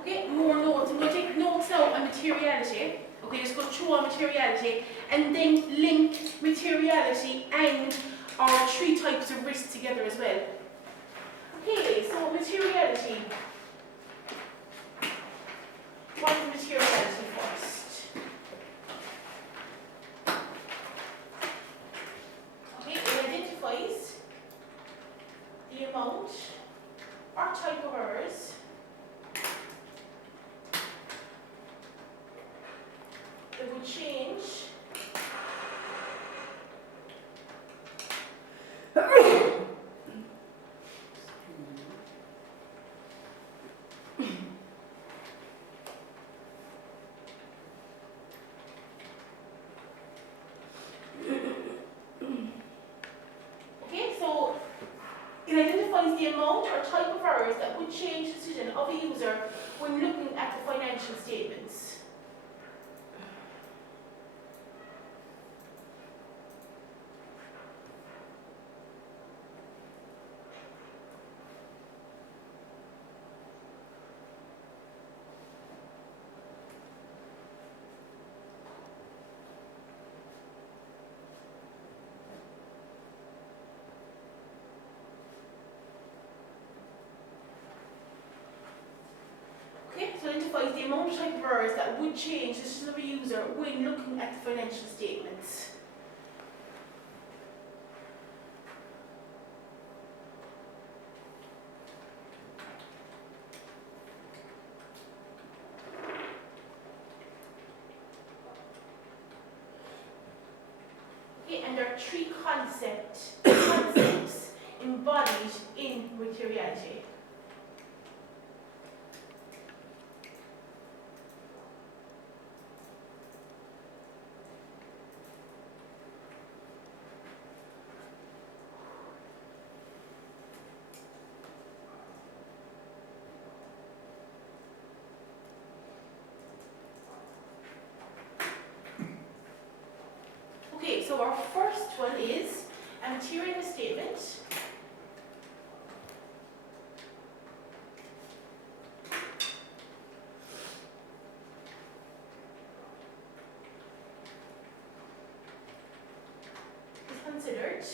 Okay, more notes. I'm going to take notes now on materiality. Okay, let's go through on materiality and then link materiality and our three types of risk together as well. Okay, so materiality. What is materiality first? Okay, it identifies the amount or type of errors that would change okay, so it identifies the amount or type of errors that would change the decision of a user when looking at the financial statements. Okay, so it identifies the amount or type of errors that would change the decision of a user when looking at the financial statements. Okay, and there are three concepts embodied in materiality. Okay, so our first one is a material statement is considered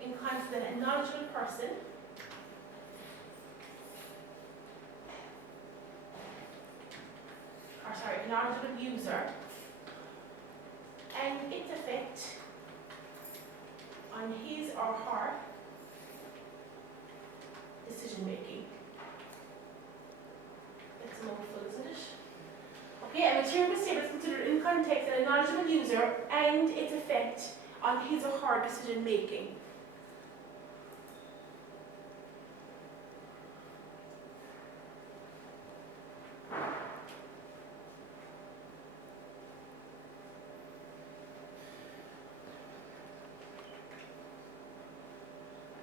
in constant a knowledgeable person a knowledgeable user and its effect on his or her decision making. That's a mouthful, isn't it? Okay, a material statement is considered in context and a knowledgeable user and its effect on his or her decision making.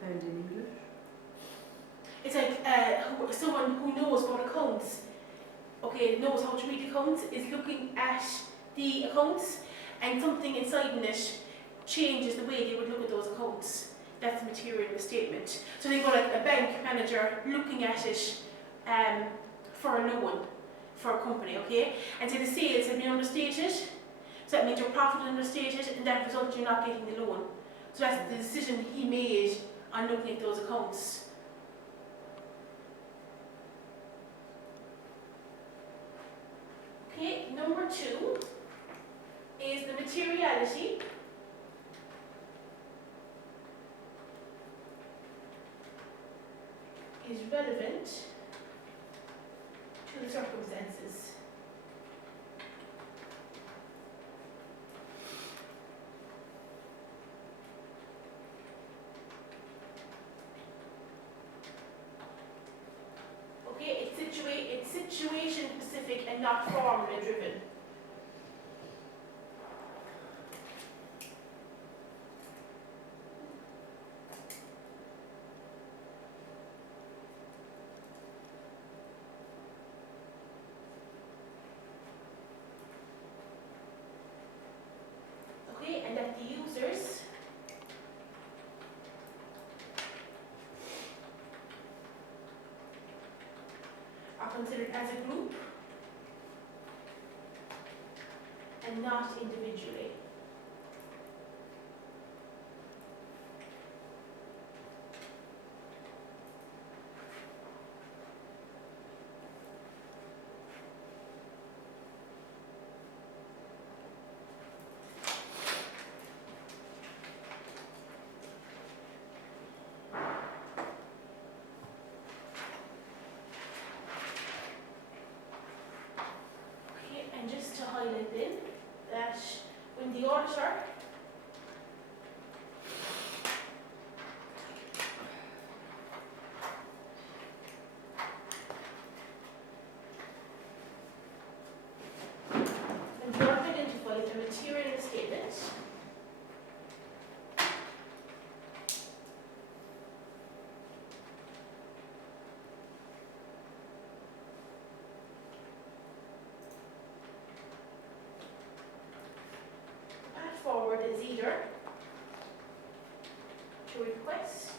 And in English? It's like someone who knows about accounts, okay, knows how to read accounts, is looking at the accounts and something inside in it changes the way they would look at those accounts. That's the material statement. So they go like a bank manager looking at it for a loan for a company, okay? And say the sales have been understated, so that means your profit is understated and that results you're not getting the loan. So that's the decision he made on looking at those accounts. Okay, number 2 is the materiality is relevant to the circumstances. Okay, it's situation specific and not formula driven. Okay, and that the users are considered as a group and not individually. Okay, and just to highlight then that when the auditor identifies a material in the statement the path forward is either to request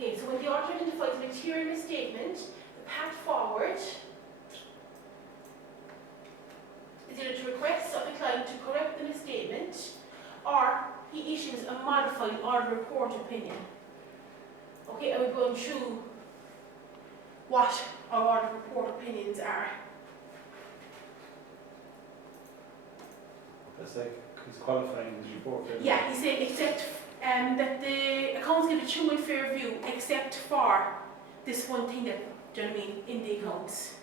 Okay, so when the auditor identifies material in the statement, the path forward is either to request of the client to correct the misstatement, or he issues a modified audit report opinion. Okay, and we're going through what our audit report opinions are. That's like he's qualifying his report. Isn't it? Yeah, he's saying except that the accounts give a true and fair view, except for this one thing that, do you know what I mean, in the accounts.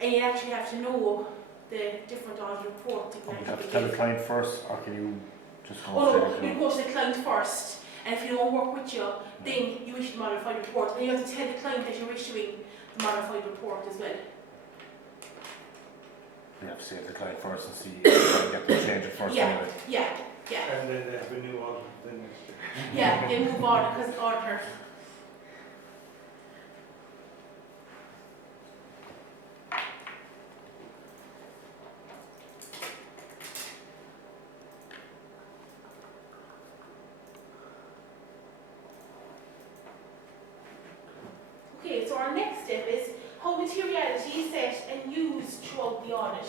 And you actually have to know the different audit reports. You have to tell the client first, or can you just go Oh straight no, into you go to the client first, and if you don't work with you, then you issue the modified report. And you have to tell the client that you're issuing the modified report as well. You have to say to the client first and see if you get them to change it first Yeah. anyway. Yeah, yeah, And then they have a new audit then next year. yeah, they move on because the auditor. Okay, so our next step is how materiality is set and used throughout the audit.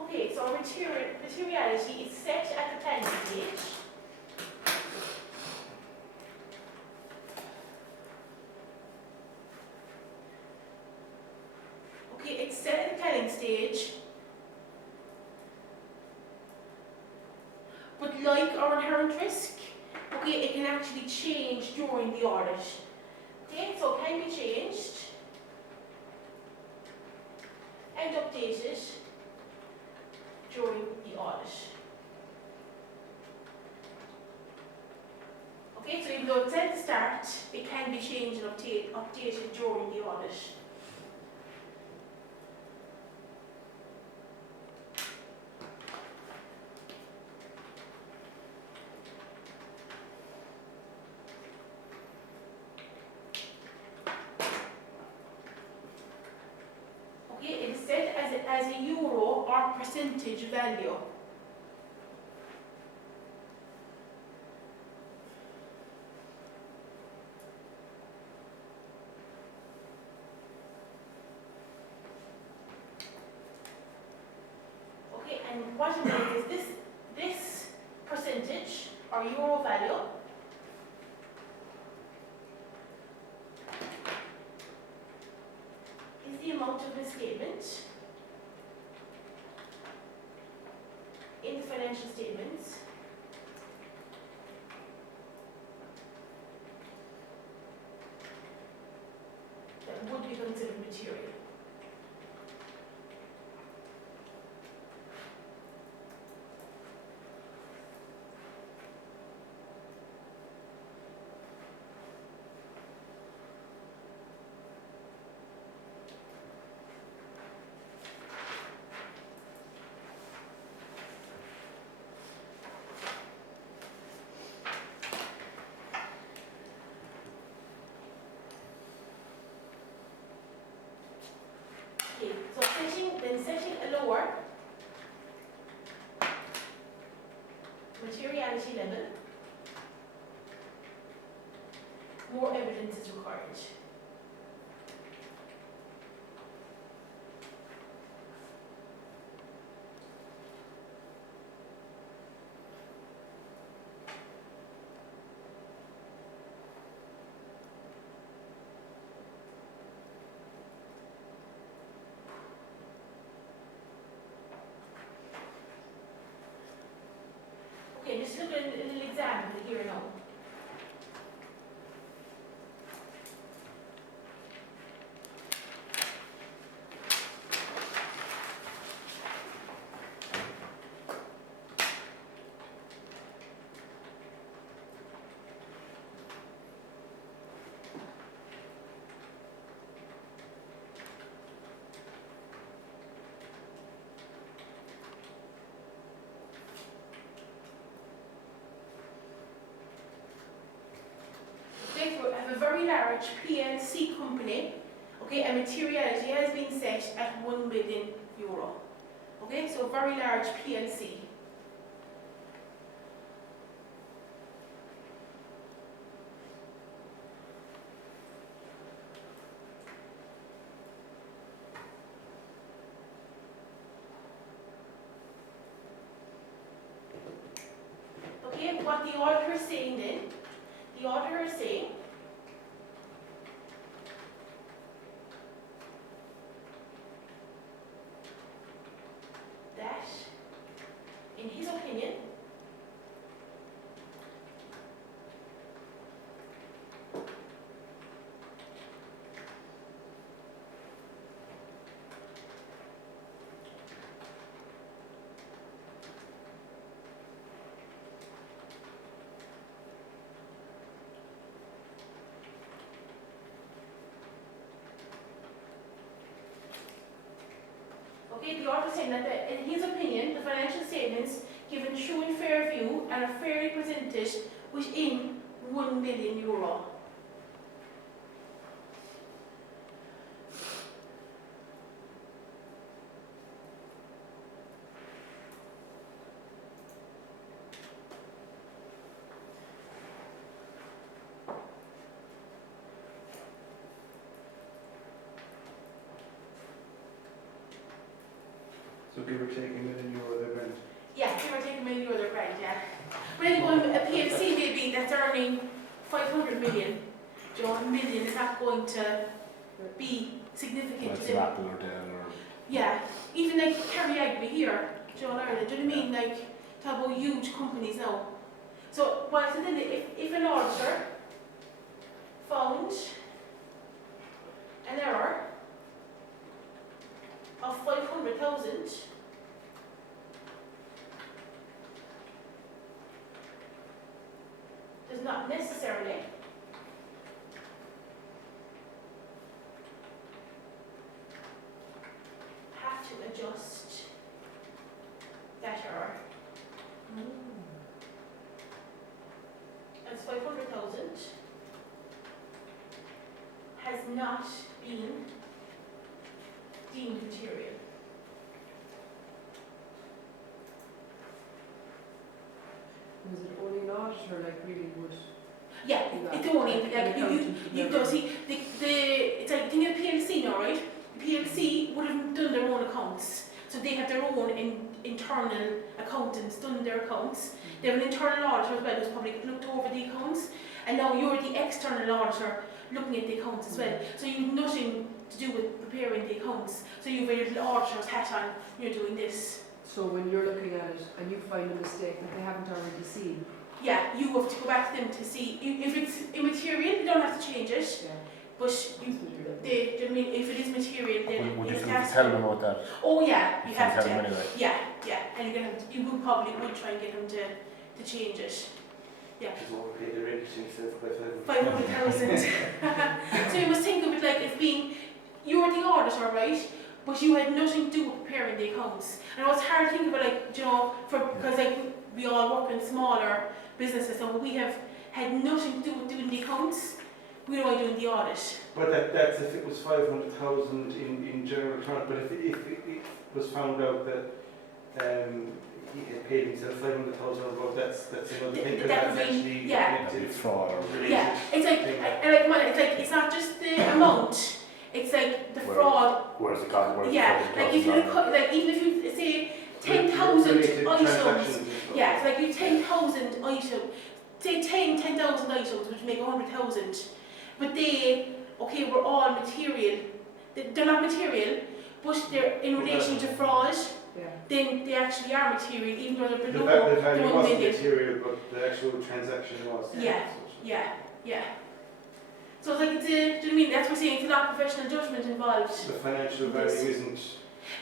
Okay, so our materiality is set at the planning stage. Okay, it's set at the planning stage. But like our inherent risk, okay, it can actually change during the audit. Okay, so it can be changed and updated during the audit. Okay, so even though it's at the start, it can be changed and updated during the audit. Okay, it is set as a euro or percentage value. Okay, and what it means is this percentage or euro value of misstatement in the financial statements that would be considered material. Okay, so setting a lower materiality level, more evidence is required. Okay, just look at a little example here now. Therefore, have a very large PLC company, okay, and materiality has been set at €1 million. Okay, so very large PLC. Okay, what the auditor is saying then, the auditor is saying that, in his opinion, okay, the author is saying that in his opinion, the financial statements given true and fair view and are fairly presented within €1 million. So give or take €1 million they're meant. Yeah, give or take €1 million, they're right, yeah. But anyway, a PLC maybe that's earning 500 million, you know, $1 million is not going to be significant Well, to it's them. Apple or Dell or. Yeah, even like Kerry Agby here, do you know, in Ireland, do you know what I mean? Like, talk about huge companies now. So, well, so then if an auditor found an error of 500,000, does not necessarily have to adjust that error. As 500,000 has not been deemed material. Was it only an auditor like really would? Yeah, do that? it's only, like, An accountant you never- don't see, it's like, think of PLC now, right? The PLC would have done their own accounts, so they have their own internal accountants done their accounts. They have an internal auditor as well who's probably looked over the accounts, and now you're the external auditor looking at the accounts as well. So you've nothing to do with preparing the accounts. So you've a little auditor's hat on, you're doing this. So when you're looking at it and you find a mistake that they haven't already seen, Yeah, you have to go back to them to see, if it's immaterial, you don't have to change it, yeah, but it's material. I mean, if it is material, then Would you you have still to ask tell them. them about that? Oh yeah, you have tell to. them anyway. Yeah, and you would probably try and get them to change it. Just overpay the rent himself by 500,000. So you must think of it like as being, you're the auditor, right? But you had nothing to do with preparing the accounts. And it's hard to think about, like, you know, because like we all work in smaller businesses, so we have had nothing to do with doing the accounts. We're only doing the audit. But that's if it was 500,000 in general terms. But if it was found out that he had paid himself 500,000 above, that's another thing, because That that's would be- actually yeah. That'd be connected. fraud or related. Yeah, it's like, it's like it's not just the amount. It's like the fraud. where's the cost? Yeah, like if you like even if you say 10,000 Related items. transactions and stuff. Yeah, so like you 10,000 items, say 10,000 items, which make 100,000, but we're all material. They're not material, but they're in relation to fraud. Yeah. Then they actually are material, even though they're The below value 1 wasn't million. material, but the actual transaction was. Yeah. So it's like do you know what I mean? That's what we're saying. It's a lot of professional judgment involved. The financial value isn't,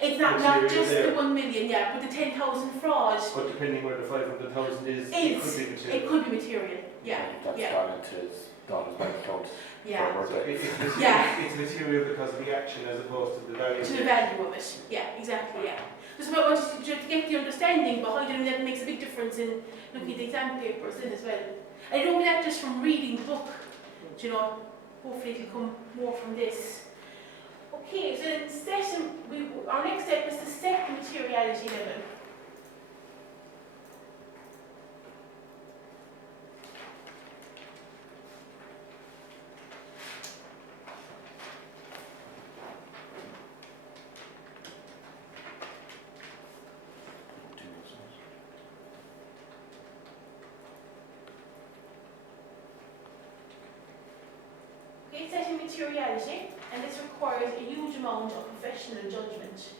It's not Material just there. the 1 million, yeah, but the 10,000 fraud. but depending where the 500,000 is, it Is. could be It material. could be material. Yeah. That's Yeah. gone into his daughter's bank account Yeah. for a So birthday. it's material because of the action as opposed to the value. To the value of it. Yeah, exactly, yeah. Just about wanting to get the understanding behind it, and that makes a big difference in looking at the exam papers then as well. And I don't mean that just from reading the book, do you know, hopefully it'll come more from this. Okay, so then our next step is to set the materiality level. Okay, setting materiality, and this requires a huge amount of professional judgment.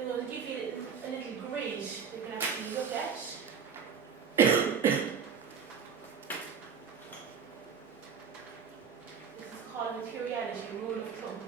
I'm going to give you a little grid you can actually look at. This is called materiality rule of thumb.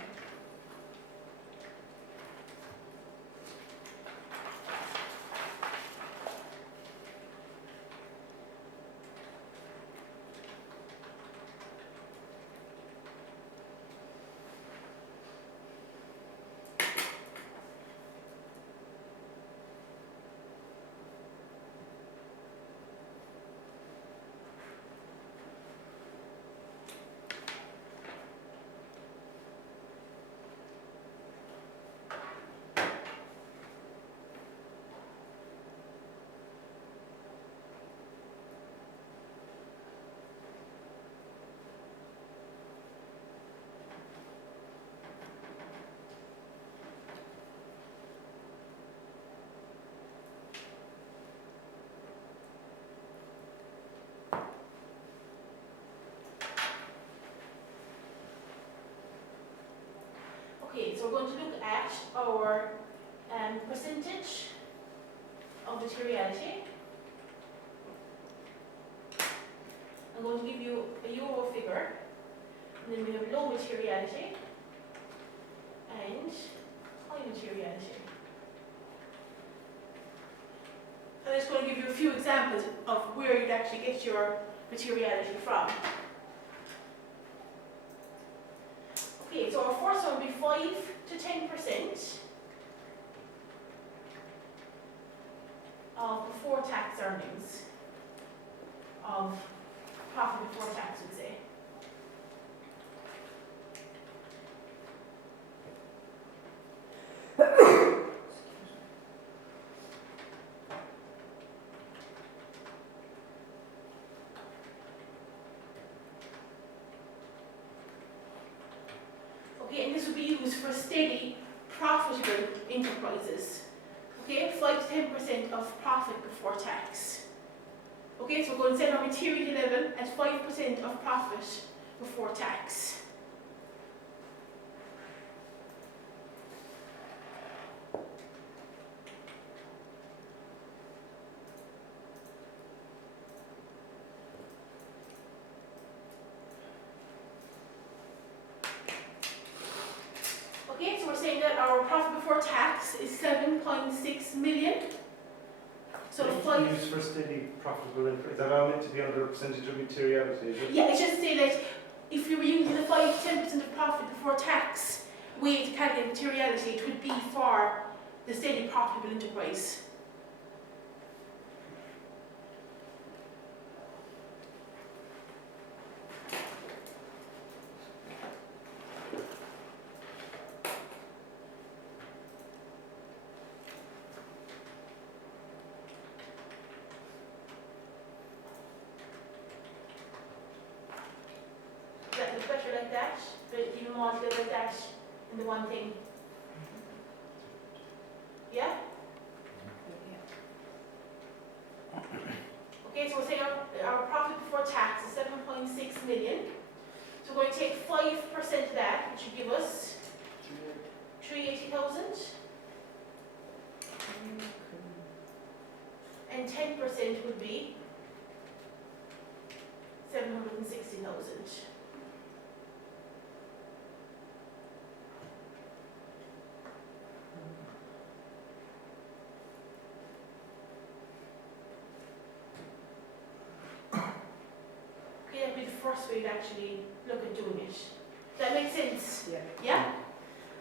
Okay, so we're going to look at our percentage of materiality. I'm going to give you a euro figure, and then we have low materiality and high materiality. I'm just going to give you a few examples of where you'd actually get your materiality from. Okay, so our first one would be 5 to 10% of before tax earnings, of profit before tax, we'd say. Okay, and this will be used for steady, profitable enterprises. Okay, 5 to 10% of profit before tax. Okay, so we're going to set our material level at 5% of profit before tax. Okay, so we're saying that our profit before tax is 7.6 million. So five. Use for steady, profitable, is that all meant to be under a percentage of materiality, is it? Yeah, it's just say that if you were using the 5 to 10% of profit before tax way to calculate materiality, it would be for the steady profitable enterprise. Does that look better like that? But even more together like that in the one thing. Yeah? Okay, so we're saying our profit before tax is 7.6 million. So we're going to take 5% of that, which would give us 380,000, and 10% would be 760,000. Okay, that'd be the first way to actually look at doing it. Does that make sense? Yeah. Yeah?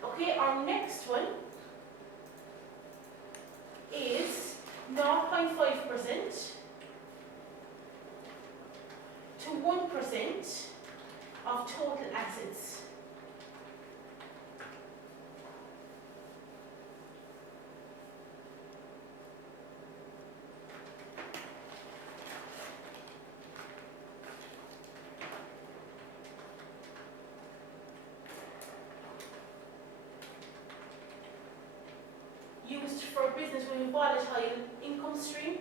Okay, our next one is 0.5% to 1% of total assets. Used for business with a volatile income stream.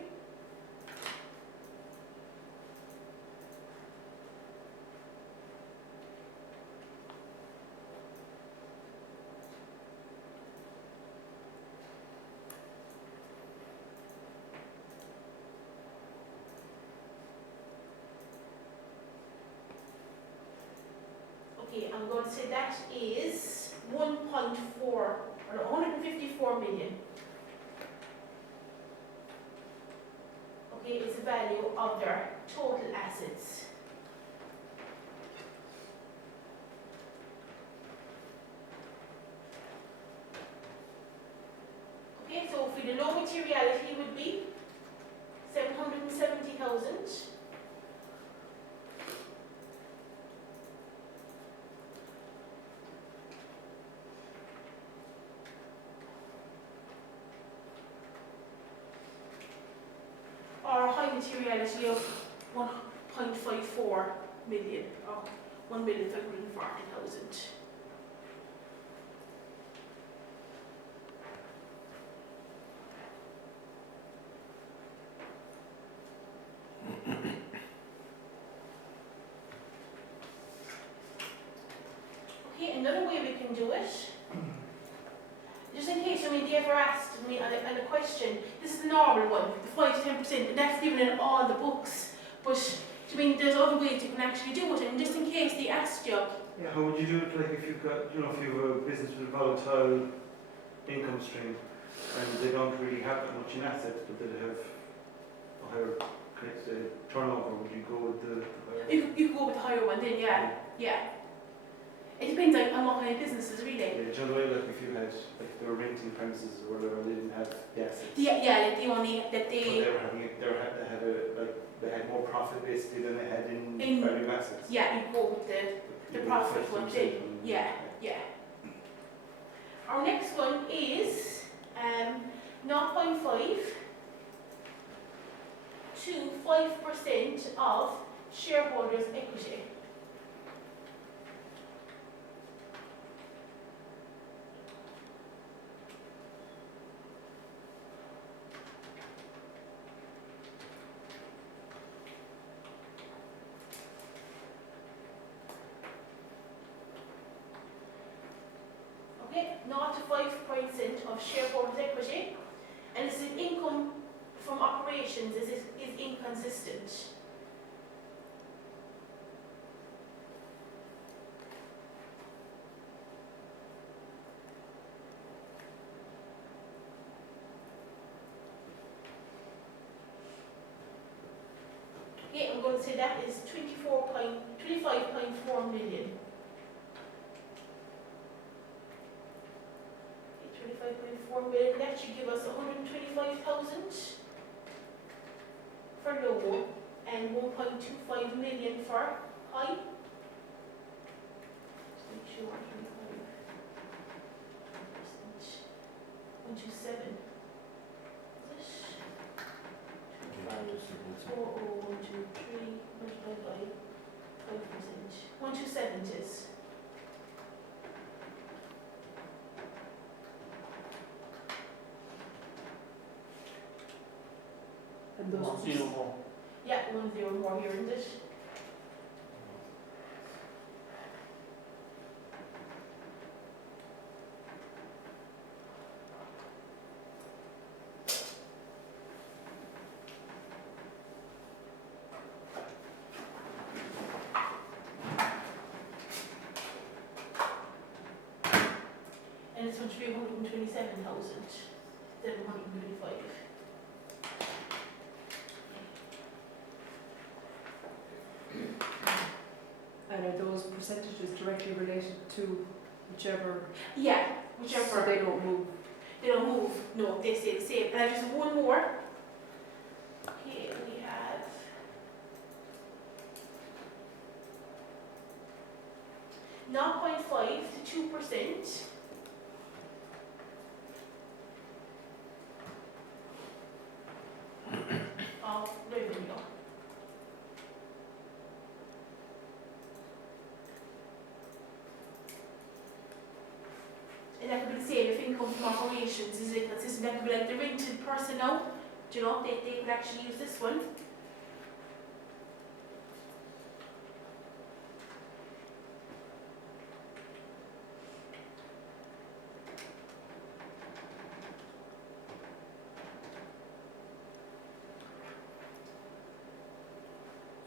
Okay, I'm going to say that is 154 million. Okay, is the value of their total assets. Okay, so for the low materiality would be 770,000. Or a high materiality of 1.54 million, or 1,540,000. Okay, another way we can do it, just in case, they ever asked me on a question, this is the normal one, the 5 to 10%, and that's given in all the books, but there's other ways you can actually do it, and just in case they asked you. Yeah, how would you do it, like if you've got, if you have a business with a volatile income stream, and they don't really have that much in assets, but they have a higher turnover, would you go with the higher? You could go with the higher one then, yeah. It depends on what kind of businesses, really. Yeah, generally, like if you had, like they were renting premises or whatever, they didn't have the assets. Like they only, But they were having, they had more profit basically than they had in value of assets. Yeah, you go with the profit one then, yeah. Our next one is 0.5 to 5% of shareholders' equity. Okay, 0 to 5% of shareholders' equity, and this is income from operations is inconsistent. Okay, I'm going to say that is 25.4 million. 25.4 million, that should give us 125,000 for low and 1.25 million for high. Just make sure 127. Is it? 40123 multiplied by 5%. 127 it is. And those. Zero more. Yeah, 1 more here, isn't it? And it's going to be 127,725. And are those percentages directly related to whichever, Yeah, so whichever. they don't move? They don't move. No, they stay the same. And I just have one more. Okay, we have 0.5 to 2% of revenue. And that could be the same if income from operations is inconsistent. That could be like the rented personnel. Do you know, they could actually use this one.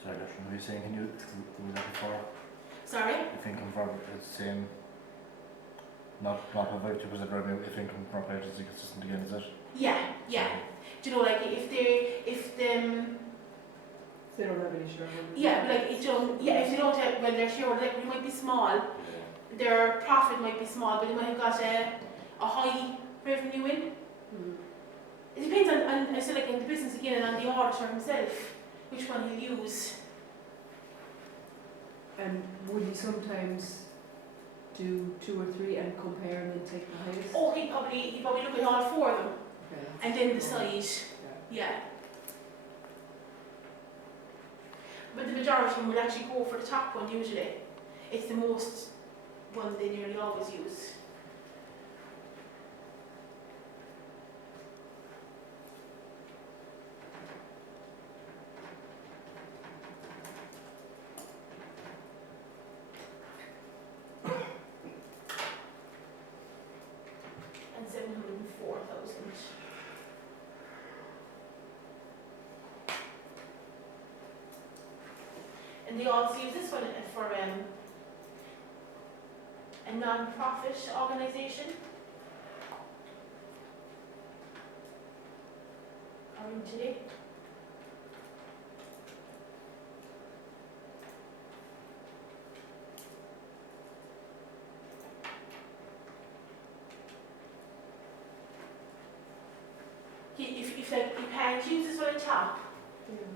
Sorry, that's what you're saying, can you, who was that before? Sorry? If income from, it's same, not about 2% revenue, if income from operations is inconsistent again, is it? Yeah, yeah. Do you know, like if They don't have any shareholders? yeah, like if they don't have, well, their shareholder equity might be small, their profit might be small, but they might have got a high revenue in. Mm. It depends on I said like in the business again and on the auditor himself, which one he'll use. And would you sometimes do 2 or 3 and compare and then take the highest? Oh, he'd probably look at all 4 of them Okay. and then decide. Yeah. Yeah. But the majority of them would actually go for the top one usually. It's the most one they nearly always use. And 704,000. And they also use this one for a non-profit organisation. Current today. If like you can't use this one on top,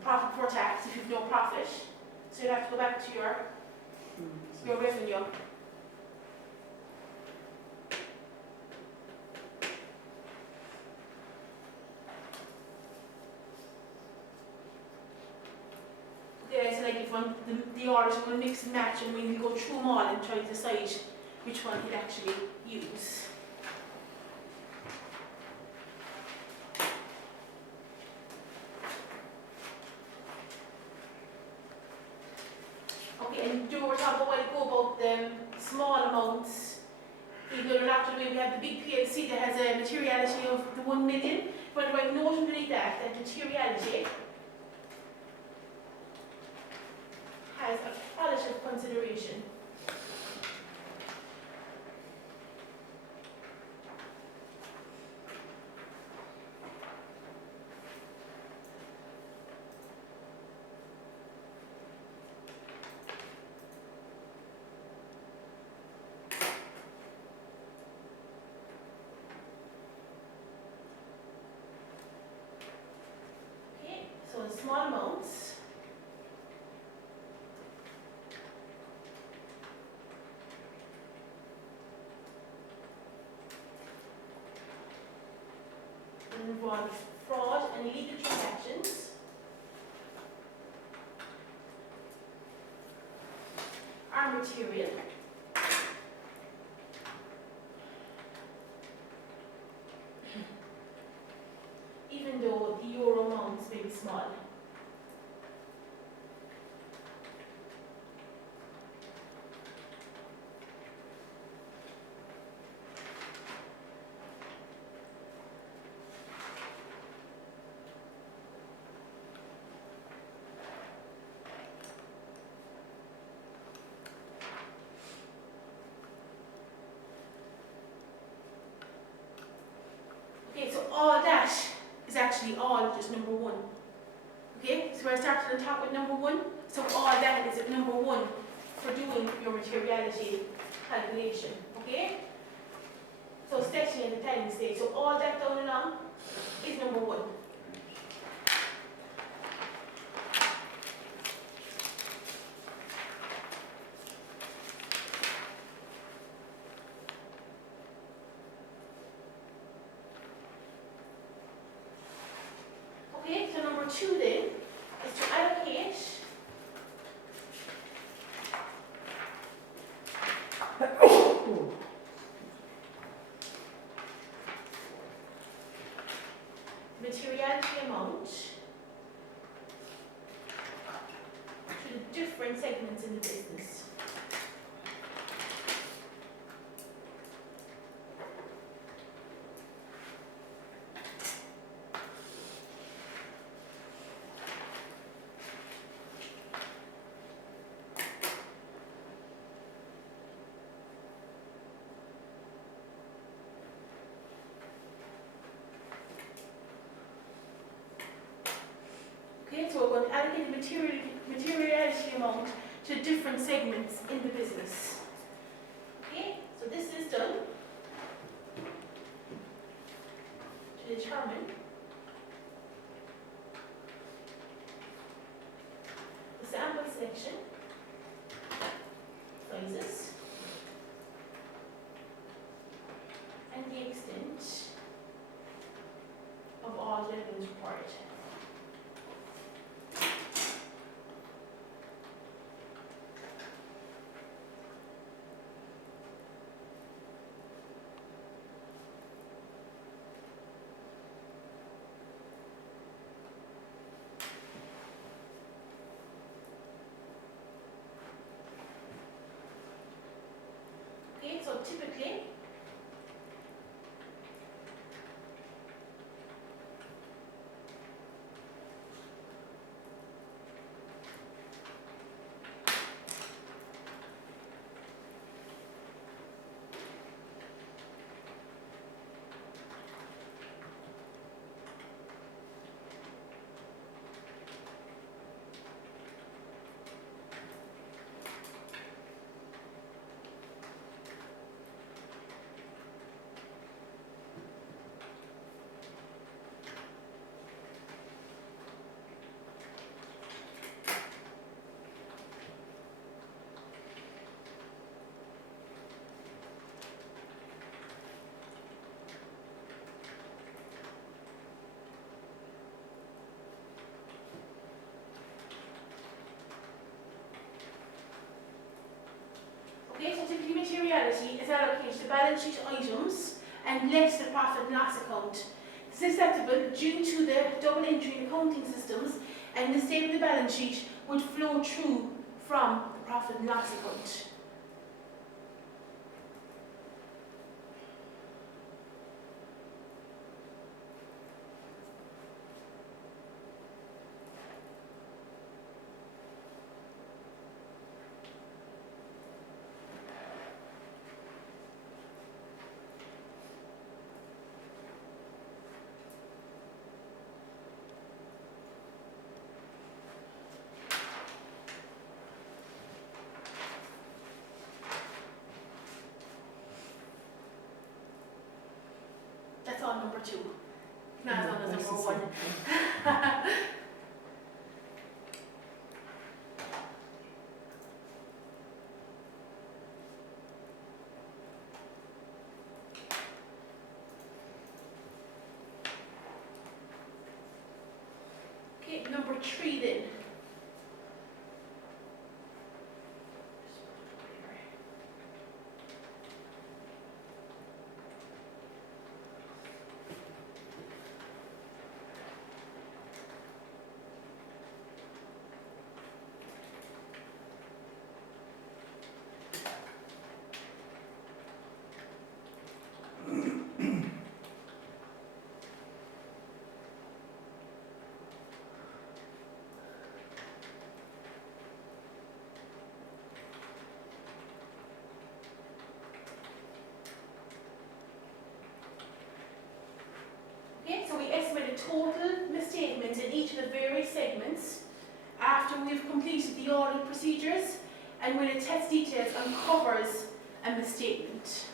profit before tax, if you've no profit, so you have to go back to your revenue. Yeah, so like if the auditor will mix and match and we'll go through them all and try to decide which one he'd actually use. Okay, and do we talk about a while ago about the small amounts You go after the way we have the big PLC that has a materiality of the 1 million. But right, note underneath that materiality has a qualitative consideration. Okay, so in small amounts, it involves fraud and illegal transactions, are material, even though the euro amounts may be small. Okay, so all that is actually all just number one. Okay, so I started on top with number one, so all that is at number one for doing your materiality calculation. Okay? So sketching at the planning stage, so all that down along is number one. Okay, so number two then is to allocate materiality amount to the different segments in the business. Okay, so we're going to allocate the materiality amount to different segments in the business. Okay, so this is done to determine the sample selection, sizes, and the extent of all levels required. Okay, so typically, okay, so typically materiality is allocated to balance sheet items and less the profit and loss account. This is acceptable due to the double entry in accounting systems, and the state of the balance sheet would flow through from the profit and loss account. number 2. Not as I number see 1. something. Okay, number 3 then. Okay, so we estimate a total misstatements in each of the various segments after we've completed the audit procedures and when a test details uncovers a misstatement.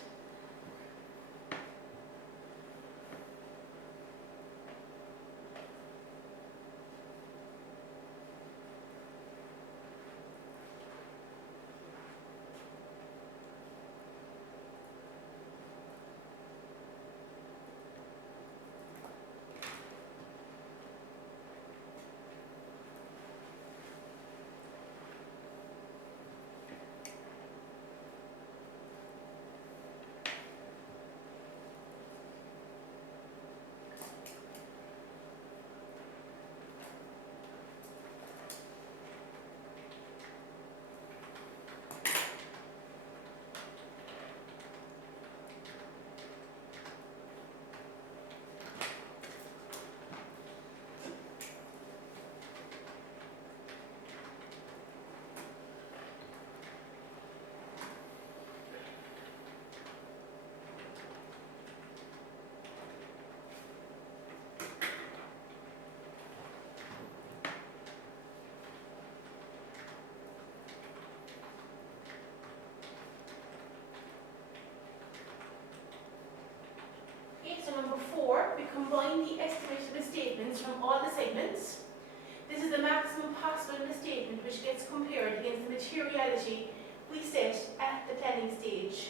Okay, so number 4, we combine the estimated misstatements from all the segments. This is the maximum possible misstatement which gets compared against the materiality we set at the planning stage.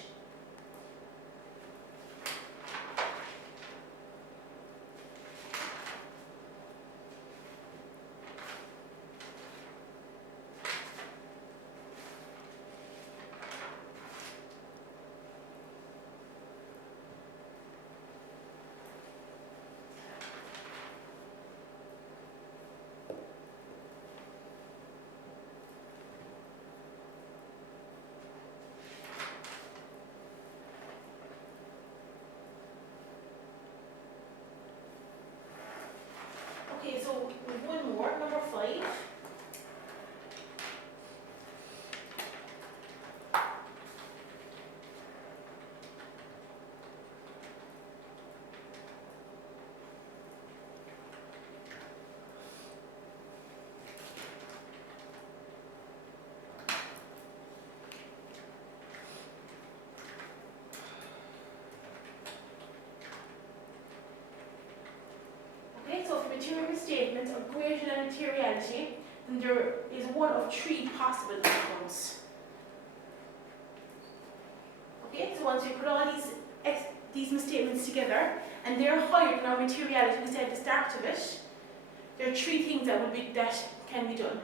Okay, so one more, number 5. Okay, so if the material misstatements are greater than materiality, then there is one of 3 possible outcomes. Okay, so once we put all these misstatements together, and they're higher than our materiality we said at the start of it, there are 3 things that can be done.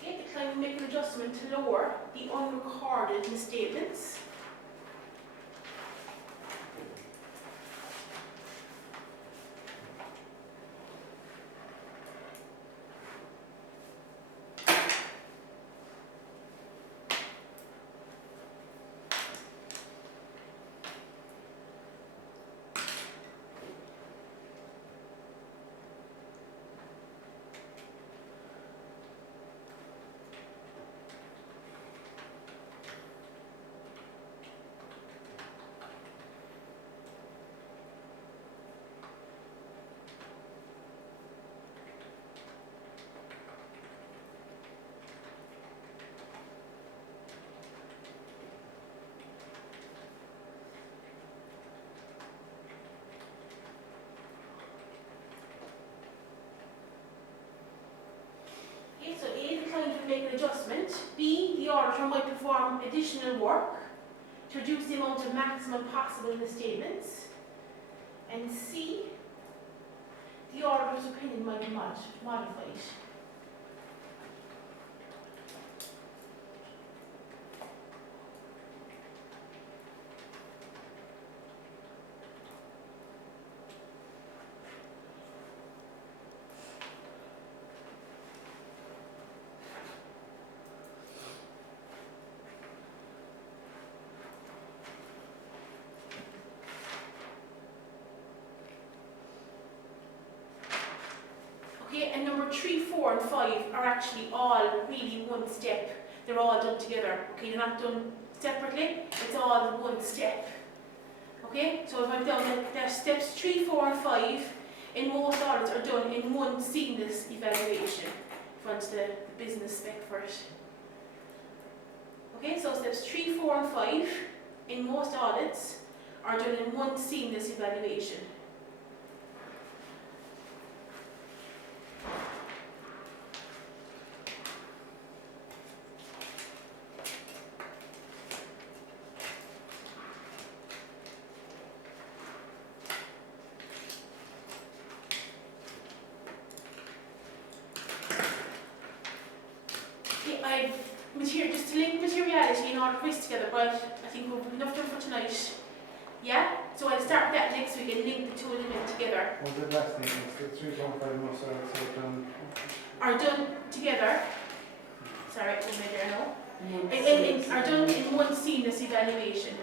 Okay, the client will make an adjustment to lower the unrecorded misstatements. an adjustment. B, the auditor might perform additional work to reduce the amount of maximum possible in the statements. And C, the auditor's opinion might be modified. Okay, and number 3, 4, and 5 are actually all really one step. They're all done together. Okay, they're not done separately, it's all one step. Okay, so if I'm down that steps 3, 4, and 5 in most audits are done in one seamless evaluation. If you want the business spec for it. Okay, so steps 3, 4, and 5 in most audits are done in one seamless evaluation. I've just to link materiality and audit risk together, but I think we've enough done for tonight. Yeah? So I'll start that next week and link the two of them in together. Well, the last thing is the 3.5 months Are done together. Sorry, I made there now. One Are done seamless in one seamless evaluation.